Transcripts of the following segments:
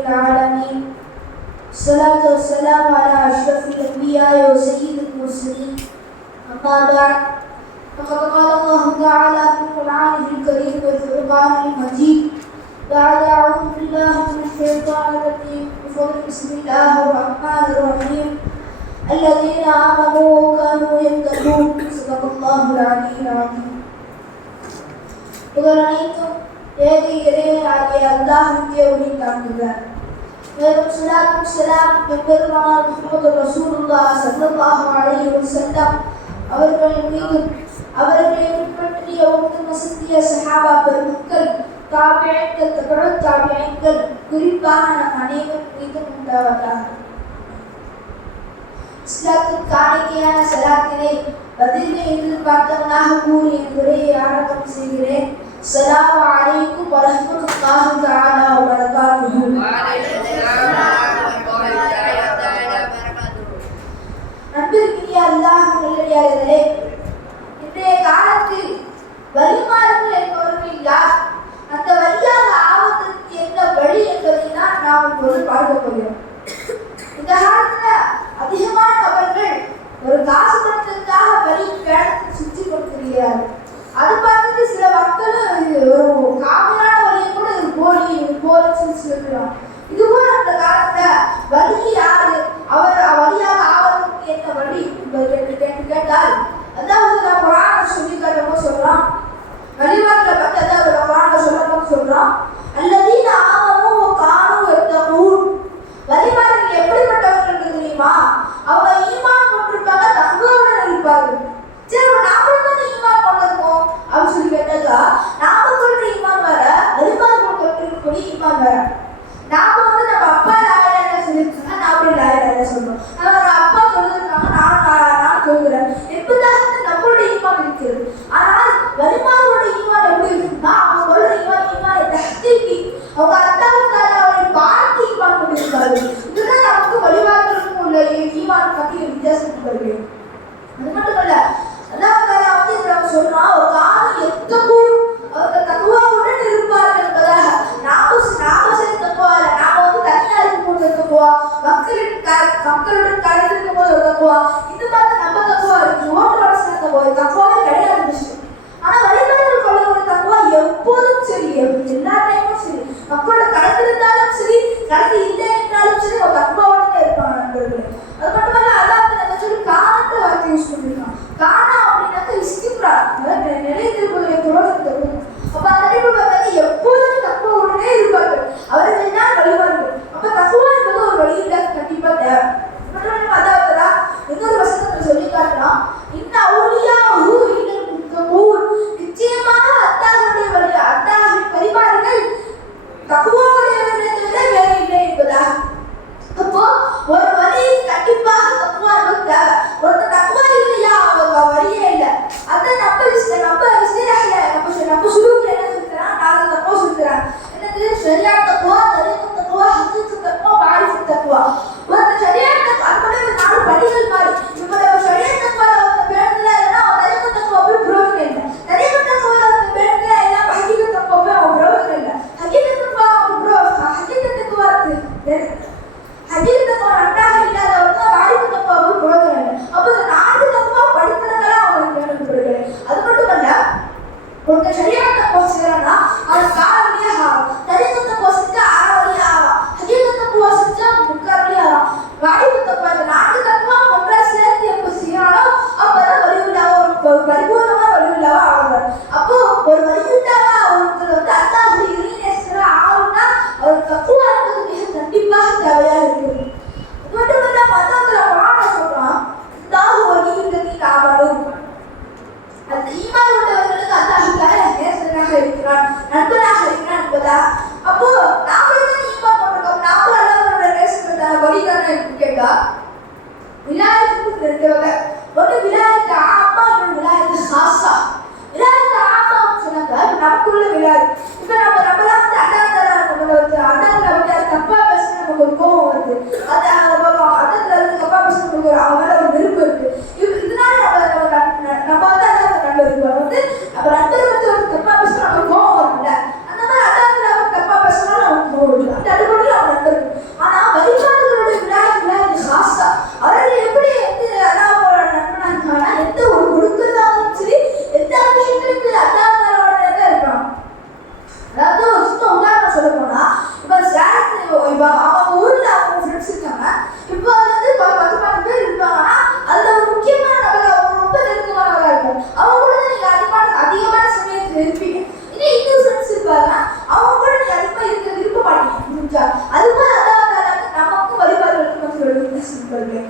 العالمين. الصلاة والسلام على أشرف الأنبياء وسيد المرسلين. أما بعد فقد قال الله تعالى في القرآن الكريم والفرقان المجيد بعد أعوذ بالله من الشيطان الرجيم. بفضل بسم الله الرحمن الرحيم. ஏக இறைவன் ஆகிய அல்லாஹுக்கே உரி காட்டுகிறார் மேலும் சிலாக்கும் சலாம் பெருமானார் முகமது ரசூலுல்லா ஸல்லல்லாஹு அலைஹி வஸல்லம் அவர்களின் மீது அவர்களை பின்பற்றிய உத்தம சத்திய சஹாபா பெருமக்கள் தாபியங்கள் தபடு தாபியங்கள் குறிப்பாக நம் அனைவர் மீதும் உண்டாவதாக. இஸ்லாத்தின் காணிக்கையான சலாத்தினை பதிலை எதிர்பார்த்தவனாக கூறி என் உரையை ஆரம்பம் செய்கிறேன் சலாம் அலைக்கும் வரஹ்மத்துல்லாஹி தஆலா வ பரகாத்துஹு நண்பிற்கினிய அல்லாஹ் நல்லடியார்களே இன்றைய காலத்தில் வழிமாறுகள் என்பவர்கள் யார் அந்த வழியாக ஆவதற்கு என்ன வழி என்பதை தான் நாம் இப்போது போகிறோம் இந்த காலத்துல அதிகமான நபர்கள் ஒரு காசு பணத்திற்காக வழி வேடத்தை சுற்றி கொடுக்கிறார்கள் அது பார்த்துட்டு சில மக்களும் ஒரு காமனான வழியை கூட இது போலி இது போலி சொல்லி இது போல அந்த காலத்துல வழி யாரு? அவர் வழியாக ஆவதற்கு என்ன வழி கேட்டு கேட்டு கேட்டால் அதாவது நான் குரான சொல்லி காட்டுறோம் சொல்றான் வழிபாட்டில் பற்றி அதாவது குரான சொல்லணும் சொல்றான் அல்லது நான் അവരുടെ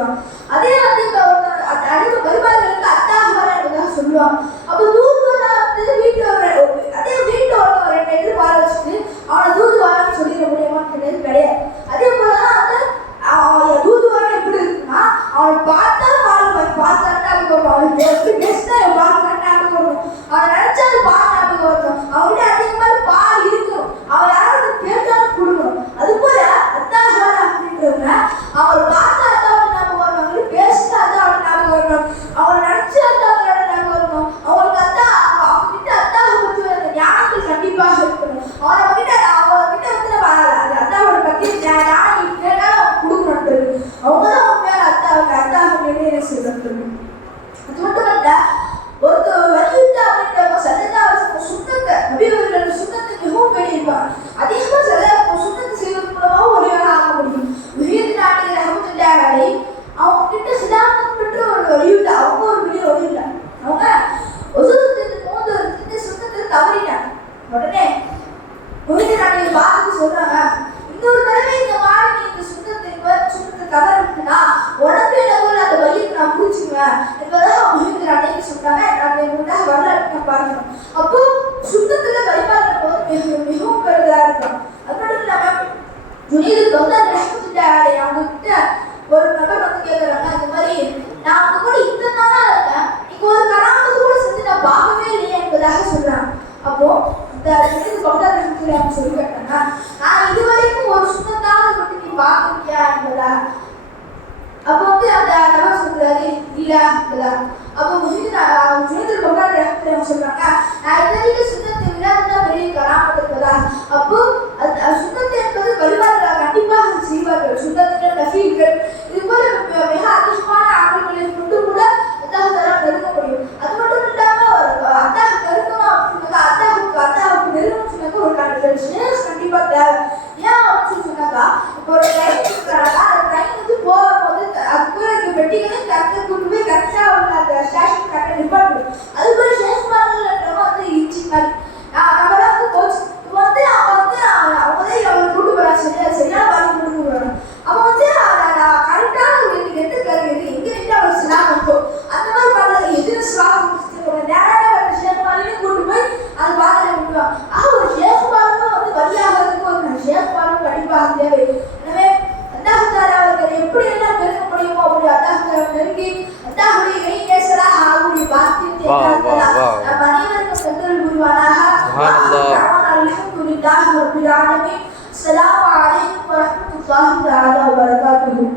சொல்லுவாங்க அதே வந்து அறிவு பெருமாள்களுக்கு அத்தாகுமரன் சொல்லுவாங்க உடனே உயிர் தன்னை பார்த்து சொல்றாங்க இன்னொரு தடவை இந்த மாதிரி நீ இந்த சுத்தத்தை சுத்தத்தை தவறுனா உடம்பு இடவில் அந்த வயிறு நான் பிடிச்சிக்குவேன் என்பதாக உயிர் அன்னைக்கு சொல்றாங்க. அதை உண்டாக வரலாற்றை பார்க்கணும். அப்போ சுத்தத்துல வழிபாடுற போது மிக மிகவும் கருதலா இருக்கும். அது மட்டும் இல்லாம முனிவருக்கு வந்து அந்த ஒரு நபர் வந்து கேட்குறாங்க இந்த மாதிரி நான் கூட இத்தனை நாளா இருக்கேன். நீங்க ஒரு கராமத்து கூட செஞ்சு நான் பார்க்கவே இல்லையே என்பதாக சொல்றாங்க. அப்போ இந்த ஒரு சுண்ணத்தாவது மட்டும் நீ அப்போ வந்து அந்த நபர் அப்போ ஜுனிதர் கொண்டாடுற இடத்துல அவங்க சொல்றாங்க நான் இது வரைக்கும் சுண்ணத்தை என்பது கண்டிப்பாக செய்வார்கள். சுண்ணத்தினர் நசீர்கள் இது போல மிக அதிகமான ஆண்களை கொண்டு கூட